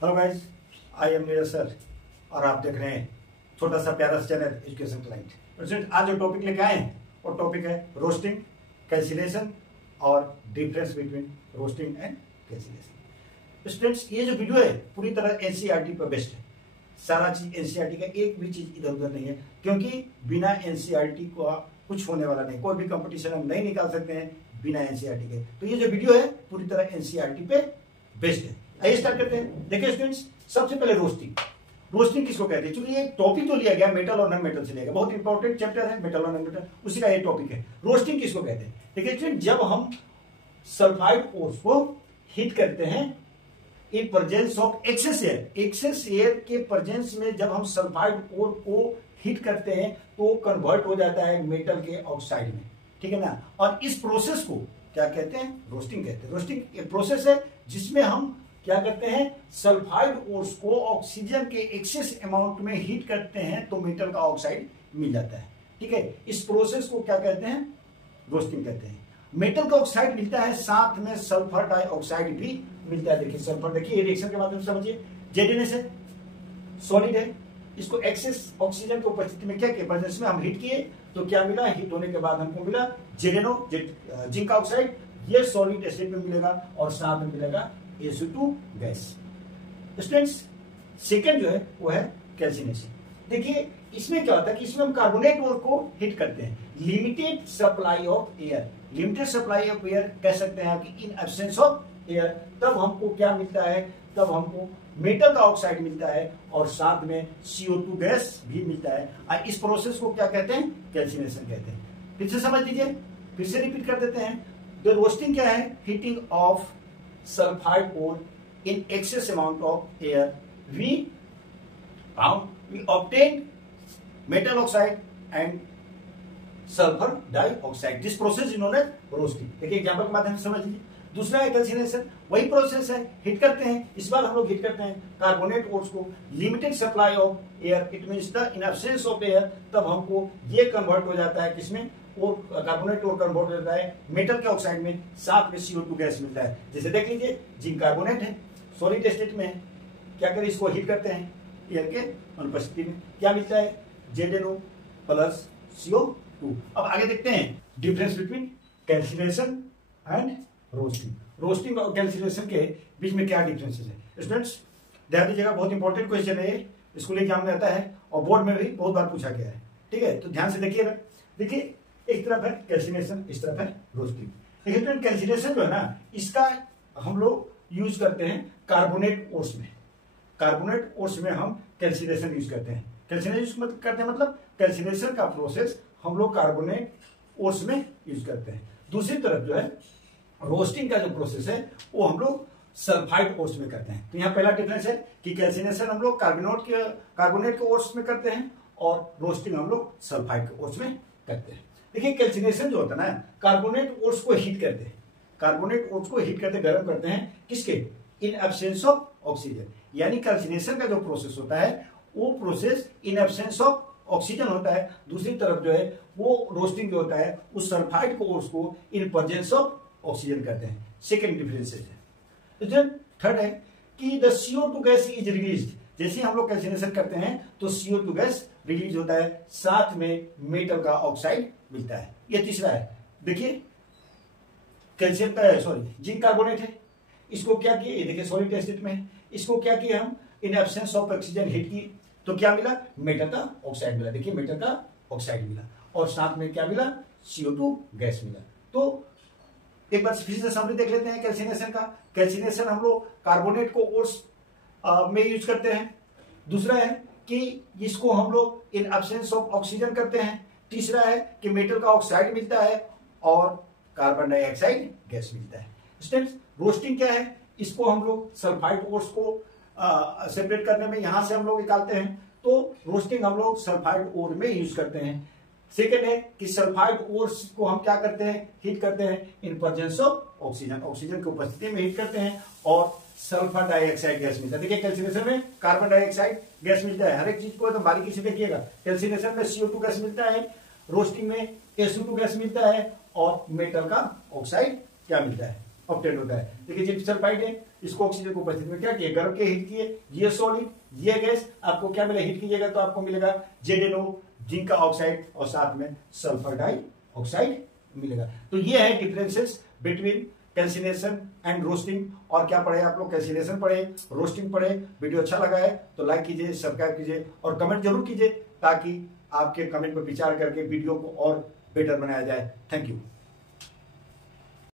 Hello guys, I am Neeraj sir और आप देख रहे हैं छोटा सा प्यारा सा चैनल एजुकेशन क्लाइंट। स्टूडेंट आज जो टॉपिक लेके आए हैं वो टॉपिक है रोस्टिंग, कैंसिलेशन और difference between roasting and cancellation. Students ये जो वीडियो है पूरी तरह एनसीईआरटी पर बेस्ड है। सारा चीज एनसीईआरटी का, एक भी चीज इधर उधर नहीं है, क्योंकि बिना एनसीईआरटी को कुछ होने वाला नहीं। कोई भी कंपटीशन हम नहीं निकाल सकते हैं बिना एनसीईआरटी के। तो ये जो वीडियो है पूरी तरह एनसीईआरटी पे बेस्ड है। आइए स्टार्ट करते हैं। देखिए स्टूडेंट्स, सबसे पहले रोस्टिंग। रोस्टिंग किसको कहते हैं? चूंकि ये टॉपिक जो लिया गया मेटल और नॉन मेटल से लिया गया, बहुत इंपॉर्टेंट चैप्टर है मेटल और नॉन मेटल, उसी का ये टॉपिक है। रोस्टिंग किसको कहते हैं? देखिए स्टूडेंट, जब हम सल्फाइड ओर्स को हीट करते हैं in presence of excess air के प्रेजेंस में जब हम सल्फाइड ओर को हीट करते हैं तो कन्वर्ट हो जाता है मेटल के ऑक्साइड में, ठीक है ना। और इस प्रोसेस को क्या कहते हैं? रोस्टिंग कहते हैं। रोस्टिंग एक प्रोसेस है जिसमें हम क्या करते हैं, सल्फाइड ओर्स को ऑक्सीजन के एक्सेस अमाउंट में हीट करते हैं तो मेटल का ऑक्साइड मिल जाता है, ठीक है। इस प्रोसेस को क्या कहते हैं? रोस्टिंग कहते हैं। मेटल का ऑक्साइड मिलता है, साथ में सल्फर डाइऑक्साइड भी मिलता है। देखिए सल्फर, देखिए रिएक्शन के माध्यम से समझिए। जेडीएनएस है, सॉलिड है, इसको एक्सेस ऑक्सीजन की उपस्थिति में क्या किया, प्रेजेंस में हम हीट किए तो क्या मिला? हीट होने के बाद हमको मिला जेडेनो, जिंक ऑक्साइड। ये सॉलिड स्टेट में मिलेगा और साथ में मिलेगा SO2 गैस। स्टूडेंट्स, सेकंड जो है वो है कैल्सिनेशन। देखिए इसमें क्या होता है कि इसमें हम कार्बोनेट ओर को हीट करते हैं। Limited supply of air, limited supply of air कह सकते हैं कि इन एब्सेंस ऑफ एयर, तब हमको क्या मिलता है? तब हमको मेटल का ऑक्साइड मिलता है और साथ में CO2 गैस भी मिलता है। इस प्रोसेस को क्या कहते हैं? कैल्सिनेशन कहते हैं। फिर से समझ लीजिए, फिर से रिपीट कर देते हैं। तो रोस्टिंग क्या है? Heating of sulfide ore in excess amount of air, we obtain metal oxide and sulfur dioxide. This process is known as roasting. देखिए एग्जांपल के माध्यम से समझ लीजिए। दूसरा है कैल्सिनेशन, वही प्रोसेस है, हिट करते हैं। इस बार हम लोग हिट करते हैं कार्बोनेट ओर्स को, limited supply of air, it means the in absence of air, तब हमको ये कन्वर्ट हो जाता है किसमें? और कार्बोनेट और कन्वर्ट हो जाता है मेटल के ऑक्साइड में, साथ में CO2 गैस मिलता है। जैसे देख लीजिए, जिंक कार्बोनेट है, सॉलिड स्टेट में है, क्या करें? इसको हीट करते हैं एयर के अनुपस्थिति में, क्या मिलता है? ZNO plus CO2। अब आगे देखते हैं difference between calcination and roasting. Roasting और कैल्सिनेशन के बीच में क्या डिफरेंसेस है? स्टूडेंट्स ध्यान दीजिएगा, बहुत इंपॉर्टेंट क्वेश्चन है, स्कूल एग्जाम में आता है और बोर्ड में भी बहुत बार पूछा गया है, ठीक है। तो ध्यान से देखिएगा। देखिए एक तरफ है कैल्सिनेशन, इस तरफ है रोस्टिंग। लेकिन कैल्सिनेशन जो है ना, इसका हम लोग यूज करते हैं कार्बोनेट ओर्स में। कार्बोनेट ओर्स में हम कैल्सिनेशन यूज करते हैं। कैल्सिनेशन करते हैं मतलब कैल्सिनेशन का प्रोसेस हम लोग कार्बोनेट ओर्स में यूज करते हैं। दूसरी तरफ जो है रोस्टिंग का जो प्रोसेस है वो हम लोग सल्फाइड ओर्स में करते हैं। तो यहाँ पहला डिफरेंस है कि कैल्सिनेशन हम लोग कार्बोनेट के ओर्स में करते हैं और रोस्टिंग हम लोग सल्फाइड के ओर्स में करते हैं। देखिए कैल्सिनेशन जो होता है ना, कार्बोनेट ओर्स को हीट करते हैं, कार्बोनेट ओर्स को हीट करते, गर्म करते हैं, किसके? In absence of oxygen. यानी कैल्सिनेशन का जो प्रोसेस होता है वो process in absence of oxygen होता है। दूसरी तरफ जो है वो रोस्टिंग जो होता है उस सल्फाइड को ओर्स को इन प्रेजेंस ऑफ ऑक्सीजन करते हैं। सेकेंड डिफरेंस है। थर्ड है कि the CO2 gas is release. जैसे हम लोग कैल्सिनेशन करते हैं तो CO2 गैस रिलीज होता है, साथ में मेटल का ऑक्साइड मिलता है। ये तीसरा है। देखिए कैल्शियम का, सॉरी जिंक कार्बोनेट है, इसको क्या किए? ये देखिए सॉलिड स्टेट में है, इसको क्या किए हम? In absence of oxygen heat किए तो क्या मिला? मेटल का ऑक्साइड मिला। देखिए मेटल का ऑक्साइड मिला और साथ में क्या मिला? CO2 गैस मिला। तो एक बार फिर से समरी देख लेते हैं कैल्सिनेशन का। कैल्सिनेशन हम लोग कार्बोनेट को ओर्स में यूज करते हैं। दूसरा है कि इसको हम लोग इन एब्सेंस ऑफ ऑक्सीजन करते हैं। तीसरा है कि मेटल का ऑक्साइड मिलता है और कार्बन डाइऑक्साइड गैस मिलता है। स्टूडेंट्स रोस्टिंग क्या है? इसको हम लोग सल्फाइड ओर्स को सेपरेट करने में यहां से हम लोग निकालते हैं, तो रोस्टिंग हम लोग सल्फाइड ओर में यूज करते हैं। सेकेंड है कि सल्फाइड ओर्स को हम क्या करते हैं? हीट करते हैं in presence of oxygen, oxygen की उपस्थिति में हीट करते हैं और सल्फर डाइऑक्साइड गैस मिलता है। देखिए कैल्सिनेशन में कार्बन डाइऑक्साइड गैस मिलता है। हर एक चीज को एकदम बारीकी से देखिएगा। कैल्सिनेशन में CO2 गैस मिलता है, रोस्टिंग में SO2 गैस मिलता है और मेटल का ऑक्साइड क्या मिलता है? ऑब्टेन होता है। देखिए जिंक सल्फाइड है, इसको ऑक्सीजन को उपस्थिति में क्या किया, गर्म के हीट किए, ये सॉलिड, ये गैस, आपको क्या मिला, हीट कीजिएगा तो आपको मिलेगा ZnO, जिंक का ऑक्साइड, और साथ में सल्फर डाइऑक्साइड मिलेगा। तो ये है differences between calcination and roasting. और क्या पढ़े आप लोग, कैल्सिनेशन पढ़े, रोस्टिंग पढ़े। वीडियो अच्छा लगा है तो लाइक कीजिए, सब्सक्राइब कीजिए और कमेंट जरूर कीजिए, ताकि आपके कमेंट पर विचार करके वीडियो को और बेटर बनाया जाए। Thank you.